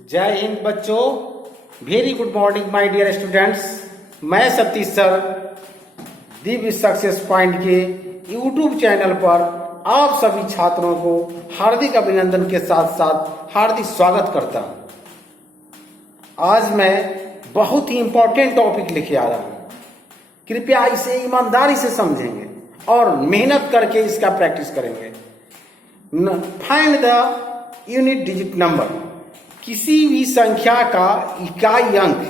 जय हिंद बच्चों, very good morning my dear students. मैं Satish sir Divya success point के यूट्यूब चैनल पर आप सभी छात्रों को हार्दिक अभिनंदन के साथ साथ हार्दिक स्वागत करता हूं। आज मैं बहुत ही इंपॉर्टेंट टॉपिक लेके आ रहा हूं। कृपया इसे ईमानदारी से समझेंगे और मेहनत करके इसका प्रैक्टिस करेंगे। Find the unit digit number. किसी भी संख्या का इकाई अंक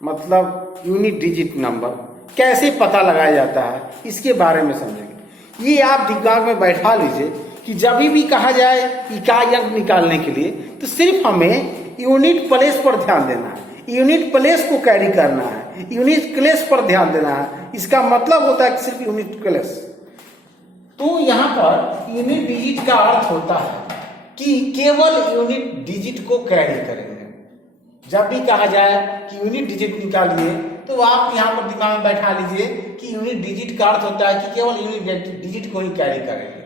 मतलब यूनिट डिजिट नंबर कैसे पता लगाया जाता है, इसके बारे में समझेंगे। ये आप दिमाग में बैठा लीजिए कि जब भी कहा जाए इकाई अंक निकालने के लिए तो सिर्फ हमें यूनिट प्लेस पर ध्यान देना है, यूनिट प्लेस को कैरी करना है, यूनिट प्लेस पर ध्यान देना है। इसका मतलब होता है कि सिर्फ यूनिट प्लेस। तो यहाँ पर यूनिट डिजिट का अर्थ होता है कि केवल यूनिट डिजिट को कैरी करेंगे। जब भी कहा जाए कि यूनिट डिजिट निकालिए तो आप यहाँ पर दिमाग में बैठा लीजिए कि यूनिट डिजिट का अर्थ होता है कि केवल यूनिट डिजिट को ही कैरी करेंगे।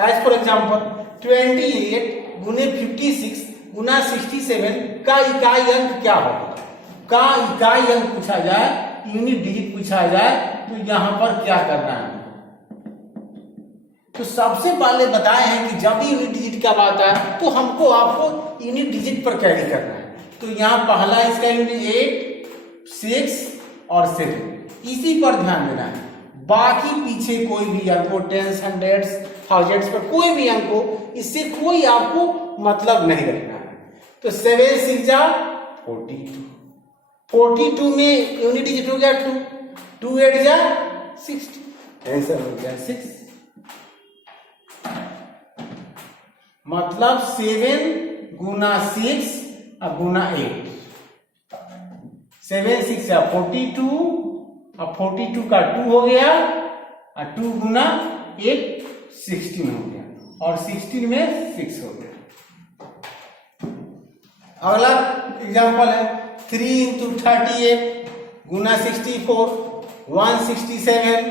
एज फॉर एग्जांपल 28 गुने 56 गुना 67 का इकाई अंक क्या होगा? का इकाई अंक पूछा जाए, यूनिट डिजिट पूछा जाए तो यहाँ पर क्या करना है? तो सबसे पहले बताए हैं कि जब भी यूनिट डिजिट का बात है तो हमको आपको यूनिट डिजिट पर कैरी करना है। तो यहाँ पहला इसका यूनिट 8, 6 और 7 इसी पर ध्यान देना है। बाकी पीछे कोई भी अंक हो, टेंस, हंड्रेड्स, थाउजेंड्स पर कोई भी अंक हो, इससे कोई आपको मतलब नहीं रखना है। तो 7 6 जा 42, 42 में यूनिट डिजिट हो गया 2, 2 8 जा 60, आंसर हो गया 6। मतलब 7 गुना 6 और गुना 8, 7 6 या 42 और 42 का 2 हो गया और 2 गुना 8 16 हो गया और 16 में 6 हो गया। अगला एग्जांपल है 3 इंटू 38 गुना 64 167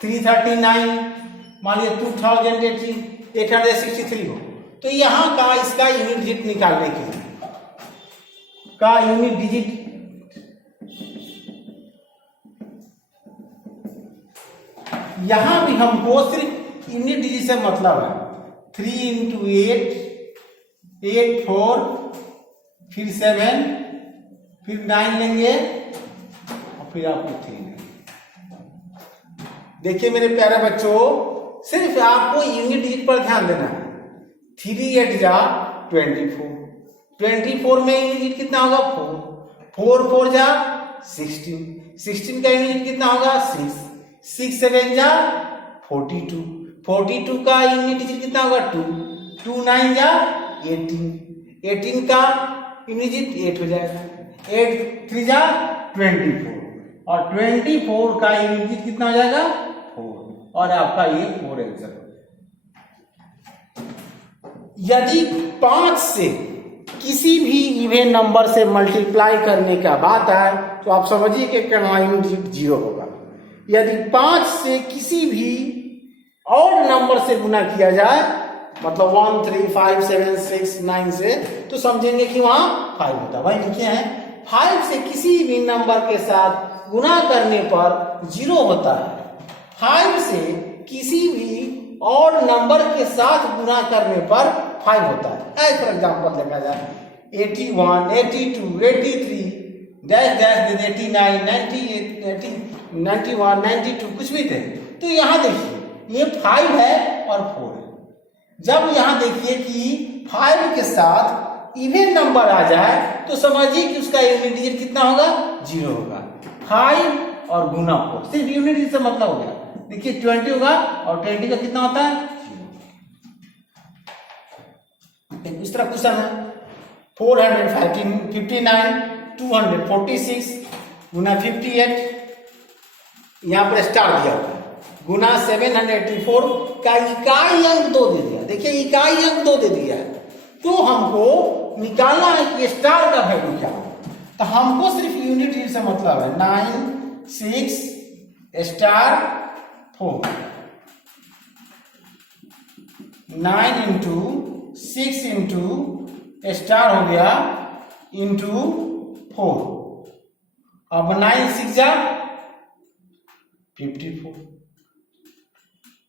339, मान लिया 2018 863 हो। तो यहां का इसका यूनिट डिजिट निकालने के लिए का यूनिट डिजिट यहां भी हमको सिर्फ यूनिट डिजिट से मतलब है। 3 इंटू 8 8 4 फिर 7 फिर 9 लेंगे और फिर आपको 3 लेंगे। देखिए मेरे प्यारे बच्चों, सिर्फ आपको यूनिट डिजिट पर ध्यान देना है। 3 8 जा 24, 24 में यूनिट डिजिट कितना होगा 4, 4 4 जा 16, 16 का यूनिट कितना होगा 6, 6 7 जा 42, 42 का यूनिट डिजिट कितना होगा 2, 2 9 जा 18, 18 का यूनिट डिजिट 8 हो जाएगा, 8 3 जा 24 और 24 का यूनिट डिजिट कितना हो जाएगा 4 और आपका ये 4 आंसर। यदि 5 से किसी भी इवन नंबर से मल्टीप्लाई करने का बात है तो आप समझिए कि यूनिट डिजिट 0 होगा। यदि 5 से किसी भी और नंबर से गुना किया जाए मतलब 1 3 5 7 6 9 से तो समझेंगे कि वहां 5 होता है। भाई लिखे हैं 5 से किसी भी नंबर के साथ गुना करने पर 0 होता है। 5 से किसी भी और नंबर के साथ गुना करने पर 5 होता है। फॉर एग्जांपल देखा जाए 81 82 83 डैश डैश 89 98 91 92 कुछ भी थे। तो यहाँ देखिए ये 5 है और 4 है। जब यहाँ देखिए कि 5 के साथ इवन नंबर आ जाए तो समझिए कि उसका यूनिट डिजिट कितना होगा 0 होगा। 5 और गुना 4 सिर्फ यूनिट डिजिट से मतलब हो गया। देखिए 20 होगा और 20 का कितना होता है 0। इस तरह क्वेश्चन है 459 246 गुना 58, यहां पर स्टार दिया हुआ है, गुना 784 का इकाई अंक 2 दे दिया। देखिए इकाई अंक 2 दे दिया है तो हमको निकालना है कि स्टार का वैल्यू क्या है। तो हमको सिर्फ यूनिट डिजिट से मतलब है 9 6 स्टार 4, 9 इंटू 6 इंटू स्टार हो गया इंटू 4। अब 9 6 जा 54।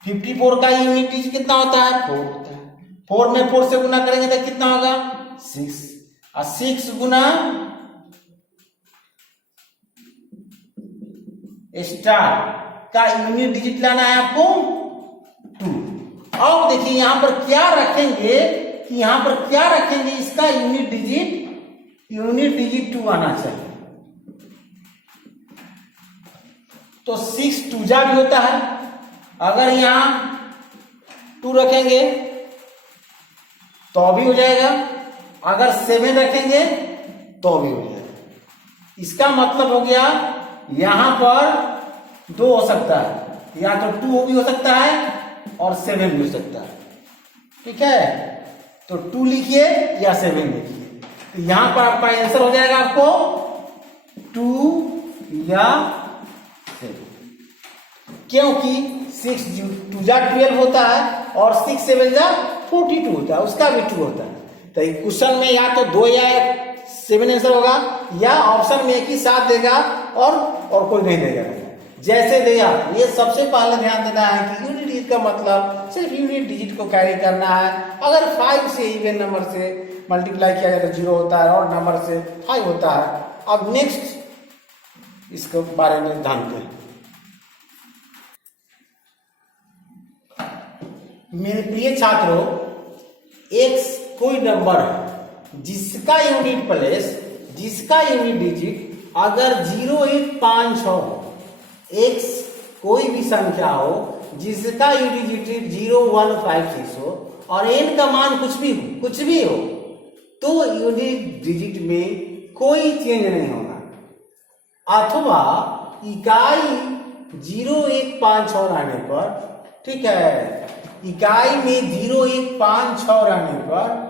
54 का यूनिट डिजिट कितना होता है? 4 होता है। 4 में 4 से गुना करेंगे तो कितना होगा? 6। और 6 गुना स्टार का यूनिट डिजिट लाना है आपको 2। अब देखिए यहां पर क्या रखेंगे कि यहां पर क्या रखेंगे, इसका यूनिट डिजिट 2 आना चाहिए। तो 6 2 जा भी होता है, अगर यहां 2 रखेंगे तो भी हो जाएगा, अगर 7 रखेंगे तो भी हो जाएगा। इसका मतलब हो गया यहां पर 2 हो सकता है, या तो 2 भी हो सकता है और 7 भी हो सकता है। ठीक है, तो 2 लिखिए या 7 लिखिए, तो यहां पर आपका आंसर हो जाएगा आपको 2 या 7, क्योंकि 6 2 जा 12 होता है और 6 7 जा 42 होता है, उसका भी 2 होता है। तो क्वेश्चन में या तो 2 या 7 आंसर होगा, या ऑप्शन में एक ही साथ देगा और कोई नहीं देगा। जैसे दिया, ये सबसे पहले ध्यान देना है कि यूनिट डिजिट का मतलब सिर्फ यूनिट डिजिट को कैरी करना है। अगर 5 से इवन नंबर से मल्टीप्लाई किया जाए तो 0 होता है, और नंबर से 5 होता है। अब नेक्स्ट इसके बारे में जानते हैं। मेरे प्रिय छात्रों, x कोई नंबर है जिसका यूनिट डिजिट अगर 0 1 5 6 हो, x कोई भी संख्या हो जिसका यूनिट डिजिट 0 1 5 6 हो, और n का मान कुछ भी हो, तो यूनिट डिजिट में कोई चेंज नहीं होगा। अथवा इकाई 0 1 5 6 रहने पर, ठीक है, इकाई में 0 1 5 6 रहने पर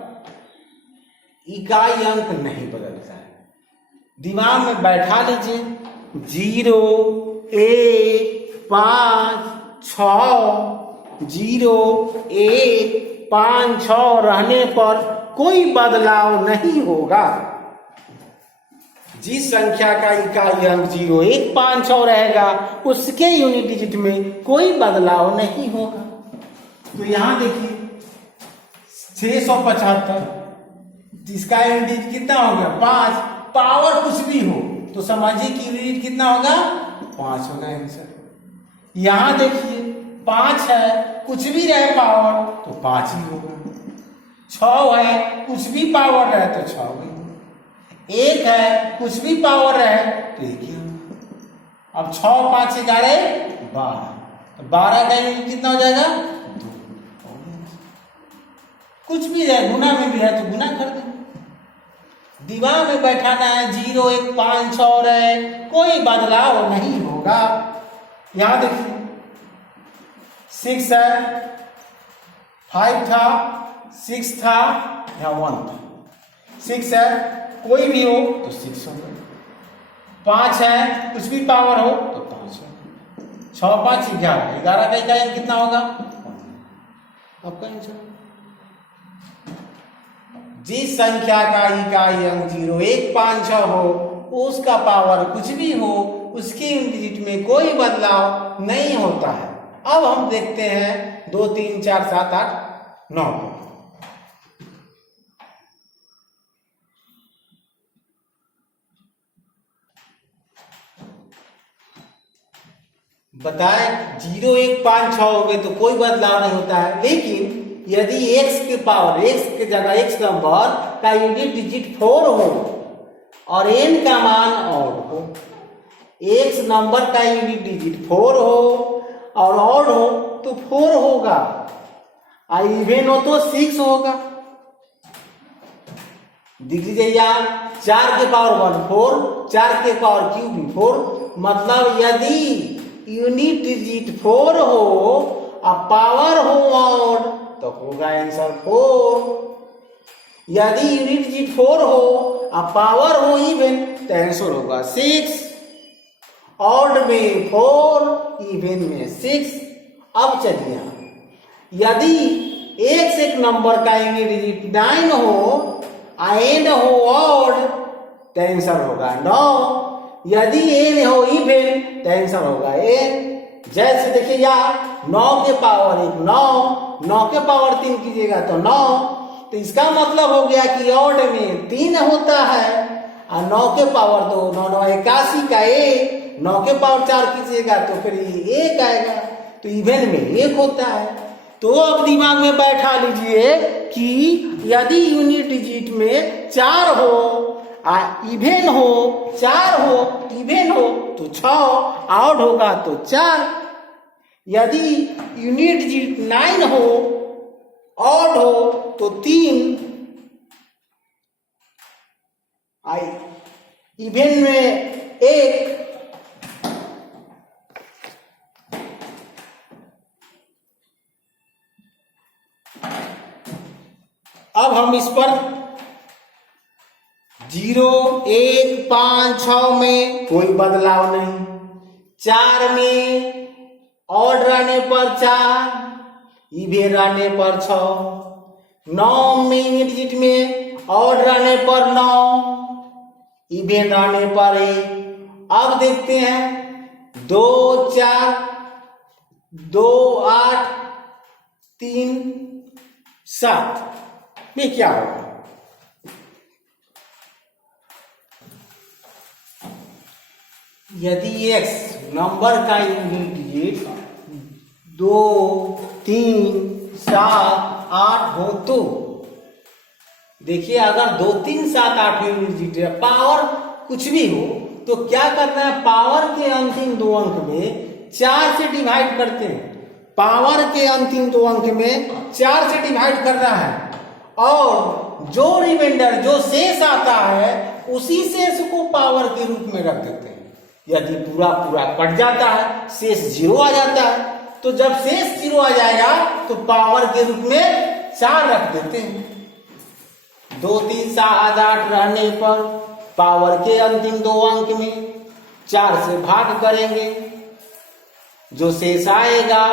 इकाई अंक नहीं बदलता है। दिमाग में बैठा लीजिए, 0 1 5 6 0 1 5 6 रहने पर कोई बदलाव नहीं होगा। जिस संख्या का इकाई अंक 0 1 5 6 रहेगा उसके यूनिट डिजिट में कोई बदलाव नहीं होगा। तो यहां देखिए 675, जिसका यूनिट डिजिट कितना हो गया 5, पावर कुछ भी हो तो समझिए कि यूनिट कितना होगा 5 होगा आंसर। यहां देखिए 5 है, कुछ भी रहे पावर तो 5 ही होगा। 6 है, कुछ भी पावर रहे तो 6 ही होगा। 1 है, कुछ भी पावर रहे तो 1 ही होगा। अब 6 5 11 12, तो 12 का यूनिट कितना हो जाएगा 2। कुछ भी रहे, गुना में भी रहे तो गुना कर देंगे। दिमाग में बैठाना है, 0 1 5 6 रहे, कोई बदलाव नहीं होगा। यहां देखिए 6 है, 5 था, 6 था, या 1 था। 6 है, कोई भी हो तो 6 होगा। 5 है, कुछ भी पावर हो तो 5 होगा। 6 5 11, 11 का इकाई कितना होगा? आपका आंसर। जिस संख्या का इकाई अंक 0 1 5 6 हो, उसका पावर कुछ भी हो, उसकी डिजिट में कोई बदलाव नहीं होता है। अब हम देखते हैं 2 3 4 7 8 9 को। बताए 0 1 5 6 हो गए तो कोई बदलाव नहीं होता है, लेकिन यदि x के पावर, x के जगह x नंबर का यूनिट डिजिट 4 हो और n का मान ऑड हो, x नंबर का यूनिट डिजिट 4 हो और ऑड हो तो 4 होगा, और इवन हो तो 6 होगा। देख लीजिए यहाँ 4 के पावर 1 4, 4 के पावर क्यूब भी 4, मतलब यदि यूनिट डिजिट 4 हो और पावर हो ऑड तो होगा आंसर 4। यदि यूनिट डिजिट 4 हो और पावर हो इवन तो आंसर होगा 6। ऑड में 4, इवन में 6। अब चलिए, यदि एक नंबर का यूनिट डिजिट 9 हो एन हो ऑड तो आंसर होगा 9। यदि एन हो इवन तो आंसर होगा एन। जैसे देखिए यार 9 के पावर 1 9, 9 के पावर 3 कीजिएगा तो 9। तो इसका मतलब हो गया कि ऑड में 3 होता है और 9 के पावर 2 9 9 81 का 1, 9 के पावर 4 कीजिएगा तो फिर ये 1 आएगा। तो इवन में 1 होता है। तो अब दिमाग में बैठा लीजिए कि यदि यूनिट डिजिट में 4 हो इवेन हो 4 हो इवेन हो तो 6, ऑड होगा तो 4। यदि यूनिट डिजिट 9 हो ऑड हो तो 3, इवेन में 1। अब हम इस पर 0 1 5 6 में कोई बदलाव नहीं, 4 में ऑड रहने पर 4, इवेन रहने पर 6, 9 में यूनिट डिजिट में ऑड रहने पर 9, इवेन रहने पर 1। अब देखते हैं 2 4 2 8 3 7 में क्या होगा। यदि x नंबर का यूनिट डिजिट 2 3 7 8 हो तो देखिए अगर 2 3 7 8 यूनिट डिजिट है, पावर कुछ भी हो तो क्या करना है, पावर के अंतिम 2 अंक में 4 से डिवाइड करते हैं। पावर के अंतिम 2 अंक में 4 से डिवाइड करना है और जो रिमाइंडर जो शेष आता है उसी शेष को पावर के रूप में रख देते हैं। यदि पूरा पूरा कट जाता है शेष 0 आ जाता है, तो जब शेष 0 आ जाएगा तो पावर के रूप में 4 रख देते हैं। 2 3 7 8 रहने पर पावर के अंतिम 2 अंक में 4 से भाग करेंगे, जो शेष आएगा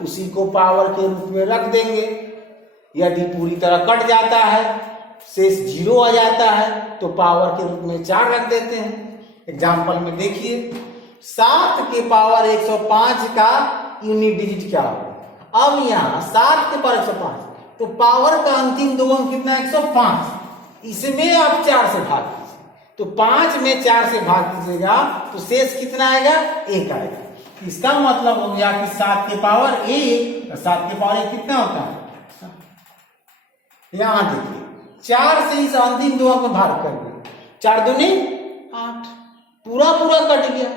उसी को पावर के रूप में रख देंगे। यदि पूरी तरह कट जाता है शेष 0 आ जाता है तो पावर के रूप में 4 रख देते हैं। एग्जाम्पल में देखिए 7 के पावर 105 का यूनिट डिजिट क्या होगा। अब यहाँ 7 के पावर 105 तो पावर का अंतिम 2 अंक कितना 105, इसमें आप 4 से भाग कीजिए तो 5 में 4 से भाग कीजिएगा तो शेष कितना आएगा 1 आएगा। इसका मतलब हो गया कि 7 के पावर 1, 7 के पावर 1 कितना होता है, यहां देखिए 4 से इस अंतिम 2 अंक में भाग करेंगे, 4 दूनी 8, पूरा पूरा कट गया,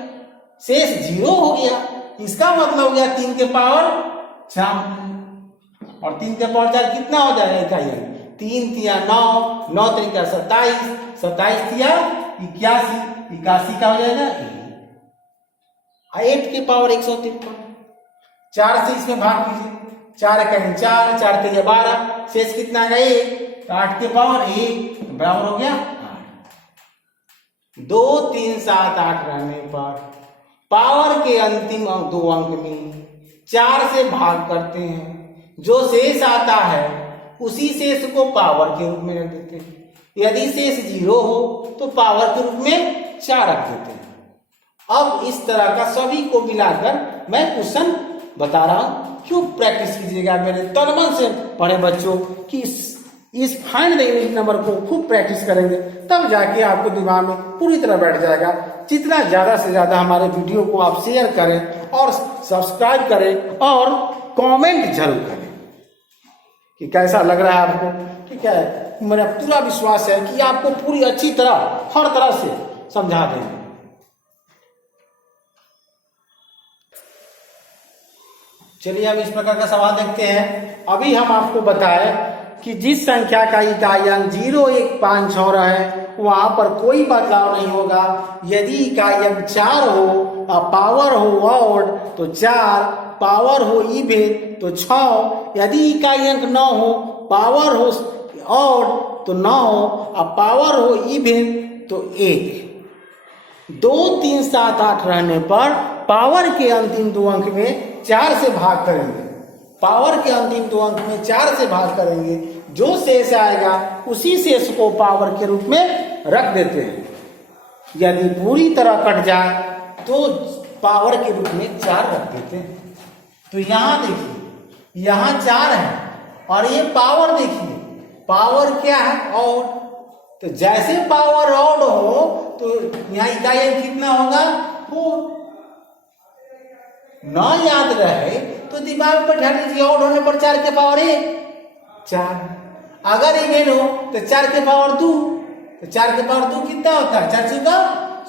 शेष 0 हो गया। इसका मतलब हो गया 3 के पावर 4 और 3 के पावर 4 कितना हो जाएगा, 3 तिया 9, 9 3 27, 27 तिया 81, 81 का हो जाएगा 8 के पावर 153। 4 से इसमें भाग कीजिए, 4 कहीं 4, 4 तिया 12, शेष कितना गए 8 के पावर 1 बराबर हो गया 2 3 7 8 रहने पर पावर के अंतिम 2 अंक में 4 से भाग करते हैं, जो शेष आता है उसी शेष को पावर के रूप में रख देते हैं। यदि शेष 0 हो तो पावर के रूप में 4 रख देते हैं। अब इस तरह का सभी को मिलाकर मैं क्वेश्चन बता रहा हूं, क्यों प्रैक्टिस कीजिएगा मेरे तन मन से पढ़े बच्चों कि इस फाइंड द यूनिट नंबर को खूब प्रैक्टिस करेंगे तब जाके आपको दिमाग में पूरी तरह बैठ जाएगा। जितना ज्यादा से ज्यादा हमारे वीडियो को आप शेयर करें और सब्सक्राइब करें और कमेंट जरूर करें कि कैसा लग रहा है आपको, ठीक है। मेरा पूरा विश्वास है कि आपको पूरी अच्छी तरह हर तरह से समझा देंगे। चलिए अब इस प्रकार का सवाल देखते हैं। अभी हम आपको बताएं कि जिस संख्या का इकाई अंक 0 1 5 6 है वहां पर कोई बदलाव नहीं होगा। यदि इकाई अंक 4 हो और पावर हो ऑड तो 4, पावर हो इवन तो 6। यदि इकाई अंक 9 हो, पावर हो ऑड तो 9 और पावर हो इवन तो 1। 2 3 7 8 रहने पर पावर के अंतिम 2 अंक में 4 से भाग करेंगे, पावर के अंतिम 2 अंक में 4 से भाग करेंगे, जो शेष आएगा उसी शेष को पावर के रूप में रख देते हैं। यदि पूरी तरह कट जाए तो पावर के रूप में 4 रख देते हैं। तो यहां देखिए, यहां 4 है और ये पावर देखिए, पावर क्या है? ऑड। तो जैसे पावर ऑड हो तो यहाँ इकाई अंक कितना होगा? 4। ना याद रहे तो दिमाग पर बैठा लीजिए, ऑड होने पर 4 के पावर 1 4। अगर इवेन हो तो 4 के पावर 2, तो 4 के पावर 2 कितना होता है? 4 चौका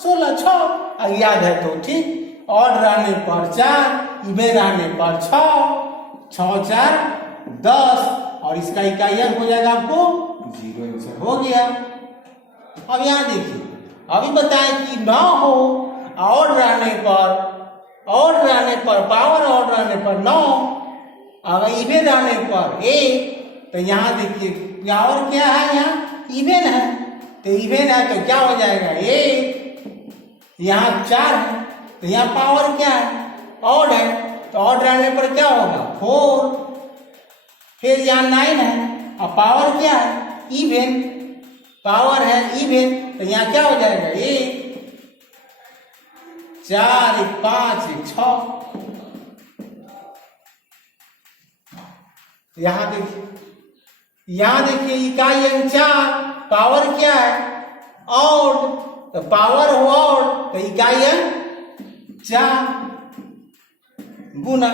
16 6। अगर याद है तो ठीक। ऑड रहने पर 4, इवेन रहने पर 6, 6 4 10 और इसका इकाई अंक हो जाएगा आपको 0। आंसर हो गया। अब यहां देखिए, अभी बताएं कि ना हो ऑड रहने पर, ऑड रहने पर पावर ऑड रहने पर 9, अगर इवेन रहने पर 1, तो यहां देखिए पावर क्या है? यहाँ इवेन है, तो इवेन है तो क्या हो जाएगा? 1। यहाँ 4 है तो यहाँ पावर क्या है? ऑड है, तो ऑड रहने पर क्या होगा? 4। फिर यहाँ 9 है और पावर क्या है? इवेन, पावर है इवेन, तो यहाँ क्या हो जाएगा? 1 4 1 5 1 6। यहां देखिए, यहां देखिए इकाई अंक 4, पावर क्या है? ऑड, तो पावर हो ऑड तो इकाई अंक 4 गुना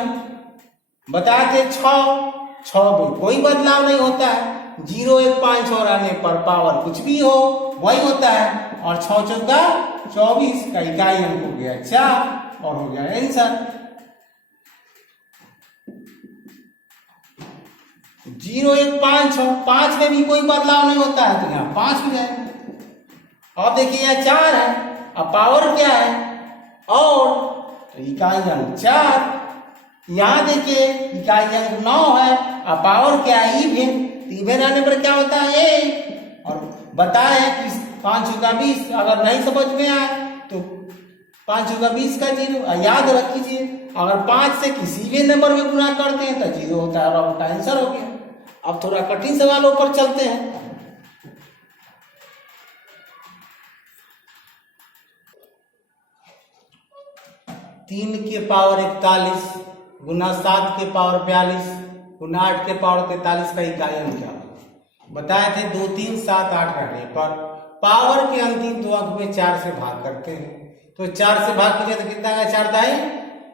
बताए थे 6 में कोई बदलाव नहीं होता है। 0 1 5 और आने पर पावर कुछ भी हो वही होता है। और 6 चौका 24 का इकाई अंक हो गया 4 और हो गया आंसर। 0 1 5 6, 5 में भी कोई बदलाव नहीं होता है तो यहाँ 5 हो जाएगा। अब देखिए यहाँ 4 है, अब पावर क्या है? और तो इकाई अंक 4। यहाँ देखिए इकाई अंक 9 है और पावर क्या है? इवेन, इवेन आने पर क्या होता है? 1। और बताया है कि 5 चौका 20, अगर नहीं समझ में आए तो 5 चौका 20 का 0 याद रख लीजिए। अगर 5 से किसी भी नंबर में गुना करते हैं तो 0 होता है और आपका आंसर हो गया। अब थोड़ा कठिन सवालों पर चलते हैं। तीन के पावर 41 गुना 7 के पावर 42 गुना 8 के पावर 43 का इकाई अंक क्या बताए थे? 2 3 7 8 रहने पर पावर के अंतिम 2 अंक में 4 से भाग करते हैं। तो 4 से भाग कीजिए तो कितना आएगा? 4 दाई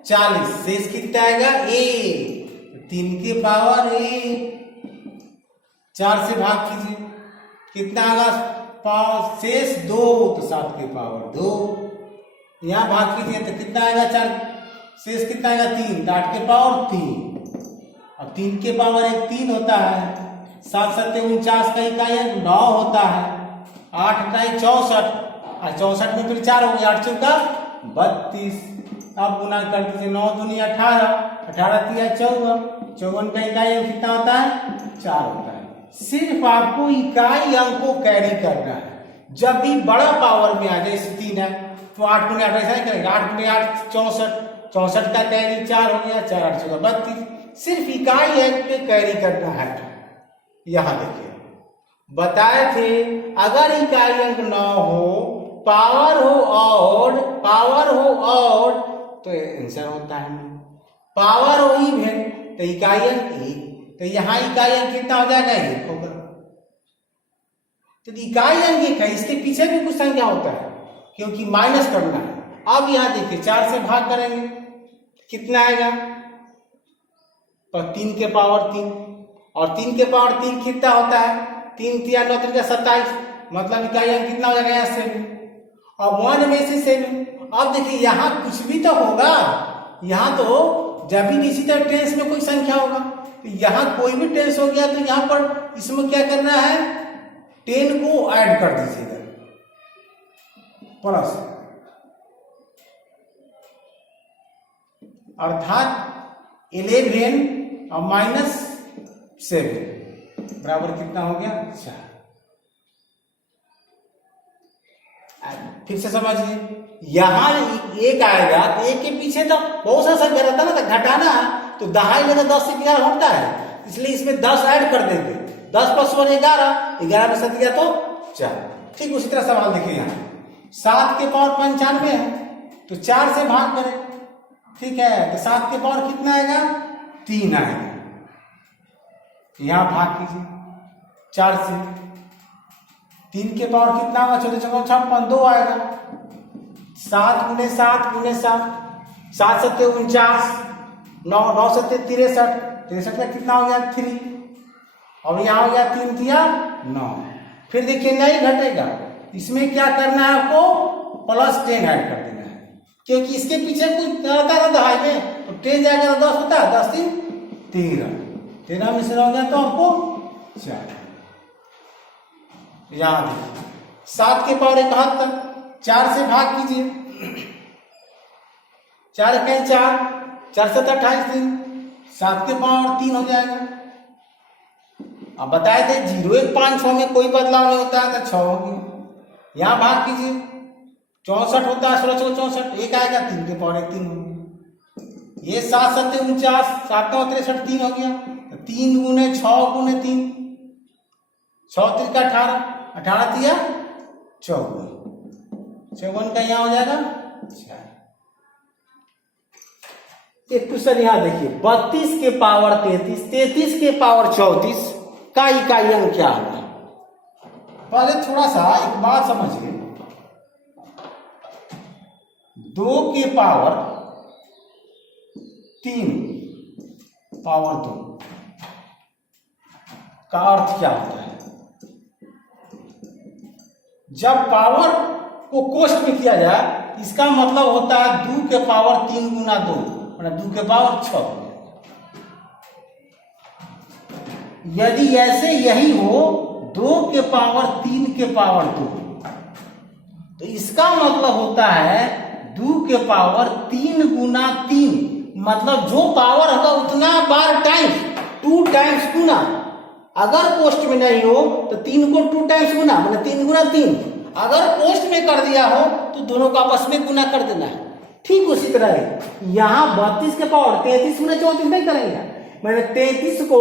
40, शेष कितना आएगा? 1। 3 के पावर 1, 4 से भाग कीजिए कितना आएगा? पावर शेष 2, तो 7 के पावर 2। यहाँ भाग कीजिए तो कितना आएगा? 4 शेष कितना आएगा? 3, तो 8 के पावर 3 और 3 के पावर 1 3 होता है। 7 7 49 का इकाई 9 होता है। 8 9 64 और 64 में फिर 4 हो गया, 8 चौका 32। अब गुना कर दीजिए, 9 दूनी 18, 18 तिया 54, 54 का इकाई अंक कितना होता है? 4 होता है। सिर्फ आपको इकाई अंक को कैरी करना है। जब भी बड़ा पावर में आ जाए, जैसे 3 है तो 8 गुने 8 ऐसा ही करेगा, 8 गुने 8 64, 64 का कैरी 4 हो गया, 4 8 चौका 32। सिर्फ इकाई अंक पे कैरी करना है। यहां देखिए बताए थे अगर इकाई अंक 9 हो, पावर हो ऑड, पावर हो ऑड तो आंसर होता है। पावर हो इवन तो इकाई अंक 1, तो यहाँ इकाई अंक कितना हो जाएगा? 1 होगा। तो इकाई अंक 1 है, इसके पीछे भी कुछ संख्या होता है क्योंकि माइनस करना है। अब यहाँ देखिए 4 से भाग करेंगे कितना आएगा? पर 3 के पावर 3 और 3 के पावर 3 कितना होता है? 3 3 9 3 27, मतलब इकाई अंक कितना हो जाएगा? यहाँ 7 और 1 में से 7। अब देखिए यहाँ कुछ भी तो होगा, यहाँ तो जब भी किसी तरह टेंस में कोई संख्या होगा तो यहाँ कोई भी टेंस हो गया तो यहाँ पर इसमें क्या करना है? 10 को ऐड कर दीजिएगा प्लस, अर्थात 11 और माइनस 7 बराबर कितना हो गया? 4। फिर से समझिए, यहां 1 आएगा तो 1 के पीछे तो बहुत सा संख्या रहता है ना, तो घटाना तो दहाई में तो 10 से क्या घटता है, इसलिए इसमें 10 ऐड कर देंगे। 10 + 1 11, 11 में 7 गया तो 4। ठीक उसी तरह सवाल देखिए यहाँ 7 के पावर 95 है तो 4 से भाग करें। ठीक है, तो 7 के पावर कितना आएगा? 3 आएगा। यहां भाग कीजिए 4 से। 3 के पावर कितना होगा? छोटे चौको 56, 2 आएगा। 7 × 7 × 7, 7 × 7 = 49, 9 × 7 = 63, 63 का कितना हो गया? 3। और यहाँ हो गया 3 × 3 = 9। फिर देखिए नहीं घटेगा, इसमें क्या करना है आपको? +10 ऐड कर देना है, क्योंकि इसके पीछे कुछ रहता है दहाई में, तो 10 जाएगा तो 10 होता है, 10 3 13, 13 में से हो गया तो आपको 4। यहाँ देखिए 7 के पावर 71, 4 से भाग कीजिए। 4 × 4, 4 × 7 = 28 दिन, 7 के पावर 3 हो जाएगा। अब बताए थे 0 1 5 6 में कोई बदलाव नहीं होता है, तो 6 होगी। यहाँ भाग कीजिए 64 होता है, 16 × 64, 1 आएगा, 3 के पावर 1 3 हो गया। ये 7 × 7 = 49, 7 × 9 = 63, 3 हो गया। 3 × 6 × 3, 6 × 3 = 18, 18 × 3 = 54, 54 का यहाँ हो जाएगा 4। एक क्वेश्चन यहाँ देखिए 32 के पावर 33, 33 के पावर 34 का इकाई अंक क्या होगा? पहले थोड़ा सा एक बात समझिए, 2 के पावर 3 पावर 2 का अर्थ क्या होता है? जब पावर को कोष्ठ में किया जाए इसका मतलब होता है 2 के पावर 3 × 2, मतलब 2 के पावर 6। यदि ऐसे यही हो 2 के पावर 3 के पावर 2, तो इसका मतलब होता है 2 के पावर 3 × 3, मतलब जो पावर होगा उतना बार टाइम्स, 2 टाइम्स गुना। अगर पोस्ट में नहीं हो तो 3 को 2 टाइम्स गुना, मतलब 3 × 3। अगर पोस्ट में कर दिया हो तो दोनों को आपस में गुना कर देना है। ठीक उसी तरह है यहाँ 32 के पावर 33 × 34 नहीं करेंगे, मैंने 33 को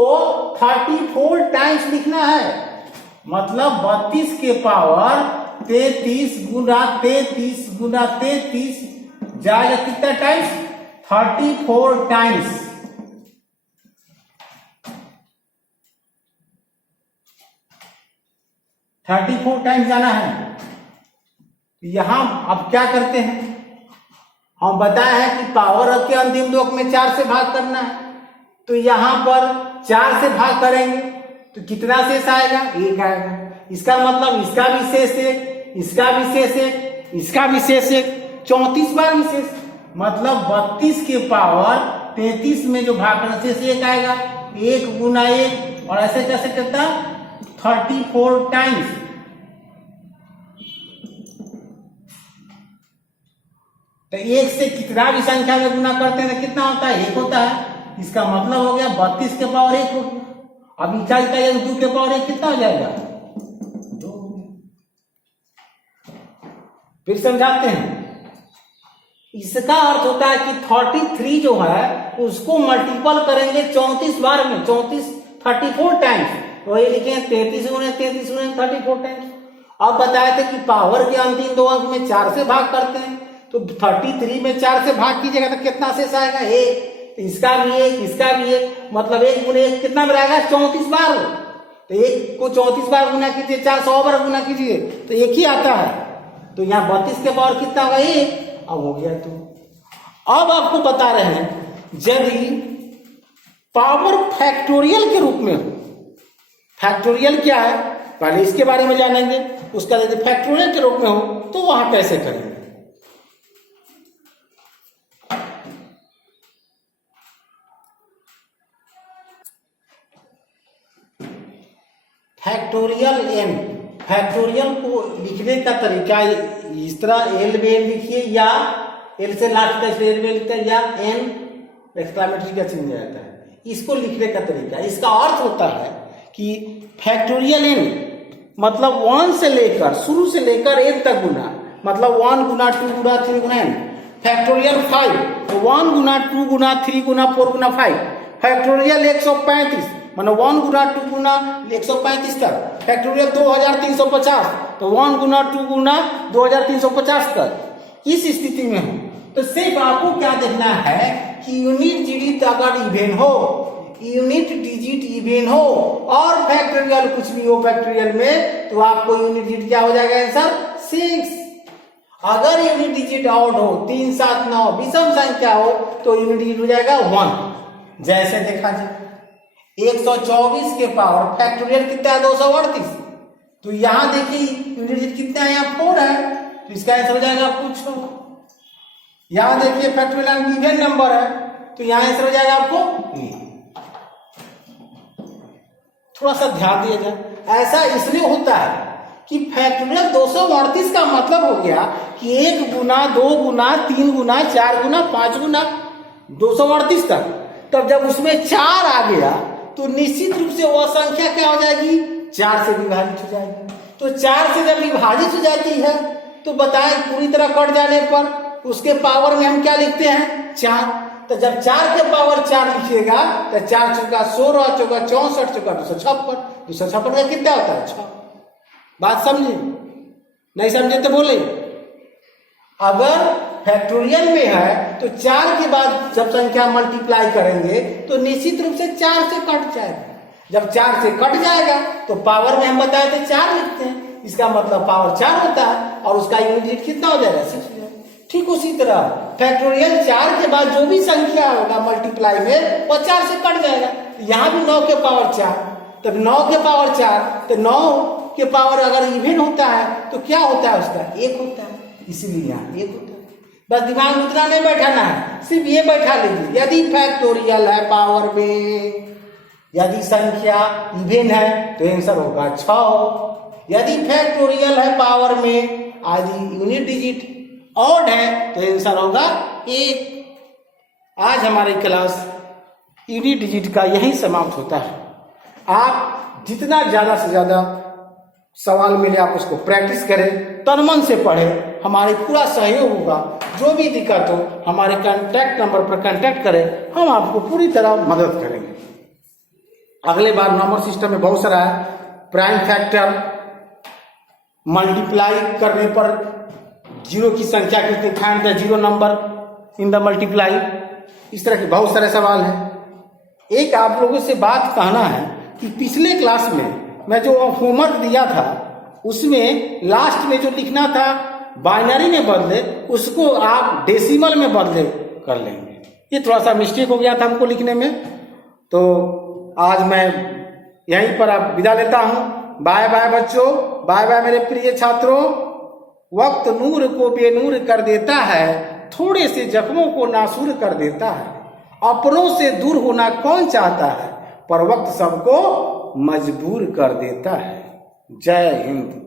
34 टाइम्स लिखना है, मतलब 32 के पावर 33 × 33 × 33 जाएगा कितना टाइम्स? 34 टाइम्स। जाना है। यहां अब क्या करते हैं, हम बताया है कि पावर के अंतिम 2 में 4 से भाग करना है, तो यहां पर 4 से भाग करेंगे तो कितना शेष आएगा? 1 आएगा। इसका मतलब इसका भी शेष 1, इसका भी शेष 1, इसका भी शेष 1, 34 बार विशेष, मतलब 32 के पावर 33 में जो भाग करना शेष 1 आएगा, 1 × 1, और ऐसे कैसे करता 34 टाइम्स। तो 1 से कितना भी संख्या में गुना करते हैं तो कितना होता है? 1 होता है। इसका मतलब हो गया 32 के पावर 1 हो गया। अब इका 2 के पावर 1 कितना हो जाएगा? 2। फिर समझाते हैं। इसका अर्थ होता है कि 33 जो है उसको मल्टीपल करेंगे 34 बार में, 34 टाइम्स, वही लिखे 33 × 33 × 34 टाइम्स। अब बताए थे कि पावर के अंतिम 2 अंक में 4 से भाग करते हैं, तो 33 में 4 से भाग कीजिएगा तो कितना शेष आएगा? 1। इसका भी 1, इसका भी 1, मतलब 1 × 1 कितना में रहेगा? 34 बार। तो 1 को 34 बार गुना कीजिए, 400 बार गुना कीजिए तो 1 ही आता है। तो यहाँ 32 के पावर कितना होगा? 1। अब हो गया। तो अब आपको बता रहे हैं यदि पावर फैक्टोरियल के रूप में हो, फैक्टोरियल क्या है पहले इसके बारे में जानेंगे, उसका यदि फैक्टोरियल के रूप में हो तो वहां कैसे करेंगे। फैक्टोरियल n, फैक्टोरियल को लिखने का तरीका इस तरह l में n लिखिए, या l से लास्ट का इसलिए l में लिखते हैं, या n एक्सक्लेमेटरी का चिन्ह जाता है। इसको लिखने का तरीका, इसका अर्थ होता है कि फैक्टोरियल n मतलब 1 से लेकर, शुरू से लेकर n तक गुना, मतलब 1 × 2 × 3 × n। फैक्टोरियल 5 तो 1 × 2 × 3 × 4 × 5। फैक्टोरियल 135 मतलब 1 गुना 2 गुना 135 तक, फैक्टोरियल 2350, तो 1 गुना 2 गुना 2350 तक इस स्थिति में हो, तो सिर्फ आपको क्या देखना है कि यूनिट डिजिट अगर इवेन हो, यूनिट डिजिट इवेन हो और फैक्टोरियल कुछ भी हो फैक्टोरियल में, तो आपको यूनिट डिजिट क्या हो जाएगा आंसर 6। अगर यूनिट डिजिट ऑड हो 3 7 9 विषम संख्या हो तो यूनिट डिजिट हो जाएगा 1। जैसे देखा जाए 124 के पावर फैक्टोरियल कितना है 238, तो यहां देखिए यूनिट डिजिट कितना है, यहाँ 4 है, तो इसका आंसर हो जाएगा आपको 6। यहां देखिए फैक्टोरियल इवन नंबर है, तो यहां आंसर हो जाएगा आपको 8। थोड़ा सा ध्यान दिया जाए, ऐसा इसलिए होता है कि फैक्टोरियल 238 का मतलब हो गया कि 1 गुना 2 गुना 3 गुना 4 गुना 5 गुना 238 तक। तब जब उसमें 4 आ गया तो निश्चित रूप से वह संख्या क्या हो जाएगी, 4 से विभाजित हो जाएगी। तो 4 से जब विभाजित हो जाती है तो बताएं पूरी तरह कट जाने पर उसके पावर में हम क्या लिखते हैं 4। तो जब 4 के पावर 4 लिखिएगा तो 4 चौका 16 चौका 64 चौका 256, 256 का कितना होता है 6। बात समझे, नहीं समझे तो बोले। अगर फैक्टोरियल में है तो 4 के बाद जब संख्या मल्टीप्लाई करेंगे तो निश्चित रूप से 4 से कट जाएगा। जब 4 से कट जाएगा तो पावर में हम बताए थे 4 लिखते हैं, इसका मतलब पावर 4 होता है और उसका यूनिट डिजिट कितना हो जाएगा 6 हो जाएगा। ठीक उसी तरह फैक्टोरियल 4 के बाद जो भी संख्या होगा मल्टीप्लाई में वो 4 से कट जाएगा। यहाँ भी 9 के पावर 4, तब 9 के पावर 4, तो 9 के पावर अगर इवन होता है तो क्या होता है उसका 1 होता है, इसीलिए यहाँ 1 होता है। बस दिमाग में उतना नहीं बैठाना है, सिर्फ ये बैठा लीजिए यदि फैक्टोरियल है पावर में, यदि संख्या इवन है तो आंसर होगा 6। यदि फैक्टोरियल है पावर में, यदि यूनिट डिजिट ऑड है तो आंसर होगा 1। आज हमारी क्लास यूनिट डिजिट का यही समाप्त होता है। आप जितना ज्यादा से ज्यादा सवाल मिले आप उसको प्रैक्टिस करें, तन मन से पढ़ें, हमारी पूरा सहयोग होगा। जो भी दिक्कत हो हमारे कांटेक्ट नंबर पर कांटेक्ट करें, हम आपको पूरी तरह मदद करेंगे। अगले बार नंबर सिस्टम में बहुत सारा है, प्राइम फैक्टर, मल्टीप्लाई करने पर जीरो की संख्या कितनी, find the zero number in the multiply, इस तरह के बहुत सारे सवाल हैं। एक आप लोगों से बात कहना है कि पिछले क्लास में मैं जो होमवर्क दिया था उसमें लास्ट में जो लिखना था बाइनरी में बदले, उसको आप डेसिमल में बदले कर लेंगे। ये थोड़ा सा मिस्टेक हो गया था हमको लिखने में, तो आज मैं यहीं पर आप विदा लेता हूं। बाय बाय बच्चों, बाय बाय मेरे प्रिय छात्रों। वक्त नूर को बेनूर कर देता है, थोड़े से जख्मों को नासूर कर देता है। अपनों से दूर होना कौन चाहता है, पर वक्त सबको मजबूर कर देता है। जय हिंद।